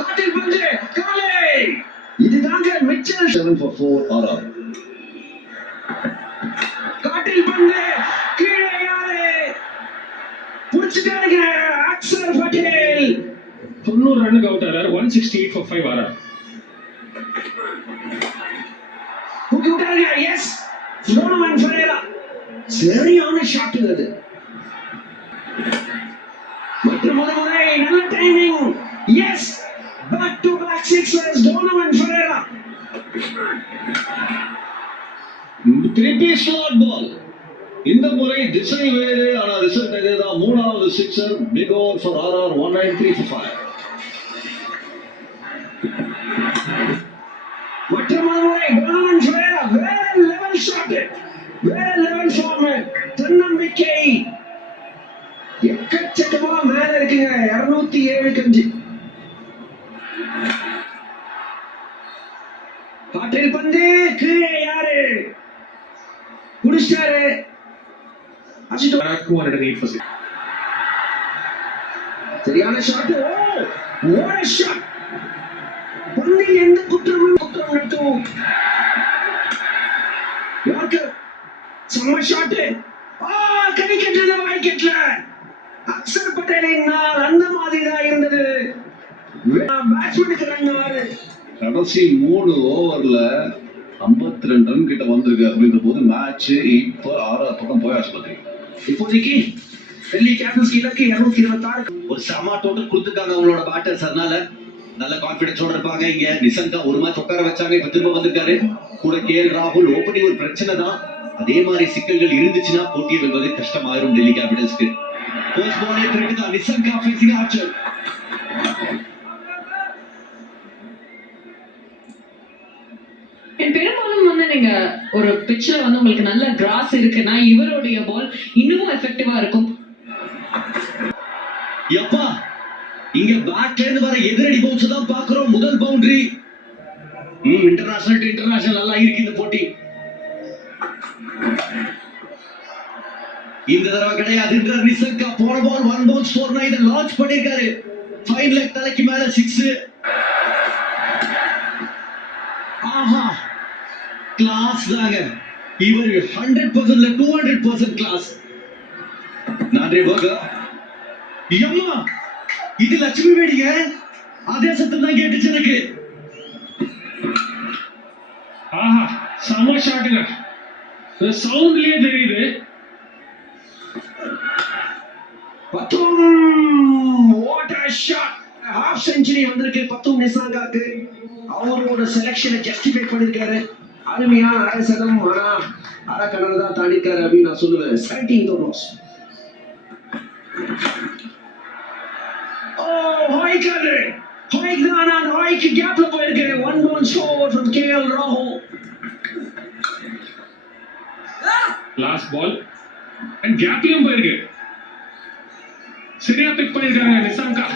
காட்டில் பந்து காலே இதுதாங்க மிச்சல் 7 for 4 RR. காட்டில் பந்து கீழே யாரு புடிச்சிட்டாருங்க அக்சர் பட்டேல் 90 ரன்னுக்கு அவுட் ஆறாரு 168 for 5 RR. தூக்கி விட்டாருங்க எஸ் டோனோவன் ஃபெரேரா சரியான ஷாட் அது மற்றும் ஒரு முறை நல்ல timing yes back to back sixers Donovan Ferreira திருப்பி ஸ்லாட் பால். இந்த முறை திசை வேறு, ஆனா ரிசல்ட் இதேதான். மூணாவது sixer, big over for RR 193 for 5. மற்றும் ஒரு முறை டோனோவன் ஃபெரேரா வேற லெவல் ஷாட், வேற லெவல் ஃபார்ம், தன்னம்பிக்கை எக்கச்சக்கமா மேல இருக்குங்க 207 கஞ்சி. காற்றில் பந்து கீழே யாரு புடிச்சாரு 208 for 6. சரியான ஷாட். ஓ ஷாட் பந்தில் எந்த குற்றமும் நட்டும் யார்கர் செம்ம ஷாட். கை கட்டல வாய் கட்டல அக்சர் பட்டேலின் நாள் அந்த மாதிரி தான் இருந்தது. பேட்ஸ்மேனுக்கு ரன் கடைசி 3 ஓவர்ல 52 ரன் கிட்ட வந்திருக்கு. அப்படின்ற போது மேட்ச் இப்போ RR பக்கம் போய் ஆஸ்பத்திரி. இப்போதைக்கு டெல்லி கேபிட்டல்ஸ் இலக்கு 226. ஒரு சமா டோட்டல் கொடுத்துருக்காங்க அவங்களோட பேட்டர்ஸ். அதனால நல்ல கான்பிடன்ஸோட இருப்பாங்க. இங்க நிசங்கா ஒரு மேட்ச் உட்கார வச்சாங்க, இப்ப திரும்ப வந்திருக்காரு. கூட KL ராகுல் ஓப்பனிங் ஒரு பிரச்சனை தான். அதே மாதிரி சிக்கல்கள் இருந்துச்சுன்னா போட்டியை வெல்வது கஷ்டமாயிரும் டெல்லி கேபிட்டல்ஸ்க்கு. ஃபர்ஸ்ட் பாலே த்ரெட் தான். Nissanka facing Archer. பெரும்பாலும் வந்து நீங்க ஒரு பிட்ச்ல வந்து உங்களுக்கு நல்ல கிராஸ் இருக்குன்னா இவருடைய பால் இன்னமும் எஃபெக்டிவா இருக்கும். எப்பா இங்க பேட்ல இருந்து வர எதிரடி பவுன்ஸ் தான் பாக்குறோம். முதல் பவுண்டரி. இன்டர்நேஷனல் டு இன்டர்நேஷனல் நல்லா இருக்கு இந்த போட்டி. இந்த தடவை கிடையாது. நிசங்கா போன பால் 1 bounce 4-9 லான்ச் பண்ணிருக்காரு. ஃபைன் லெக் தலைக்கு மேல 6. ஆஹா கிளாஸ் தாங்க. இவர் 100% இல்ல 200% கிளாஸ். நான்றே பர்கர். யம்மா இது லட்சுமி வேடிங்க. அதே சத்தம் தான் கேட்டுச்சு எனக்கு. ஆஹா செம்ம ஷாட்டுங்க. சவுண்ட்லயே தெரியுது. What a shot. Half century வந்திருக்கு பத்தும் நிசாங்காக்கு. அவரோட செலக்ஷனை ஜஸ்டிஃபை பண்ணிருக்காரு. அருமையான அரசனம். ஆனா அரைக்கடலை தான் தாண்டிருக்காரு அப்படின்னு நான் சொல்லுவேன். 17 தோனோஸ். ஹாய்க் தான் அந்த ஹாய்க்கு கேப்ல போயிருக்கு. 1 bounce 4 from KL ராகுல். லாஸ்ட் பால் அண்ட் கேப்லயும் போயிருக்கு. சரியா பிக் பண்ணிருக்காங்க நிசாங்கா.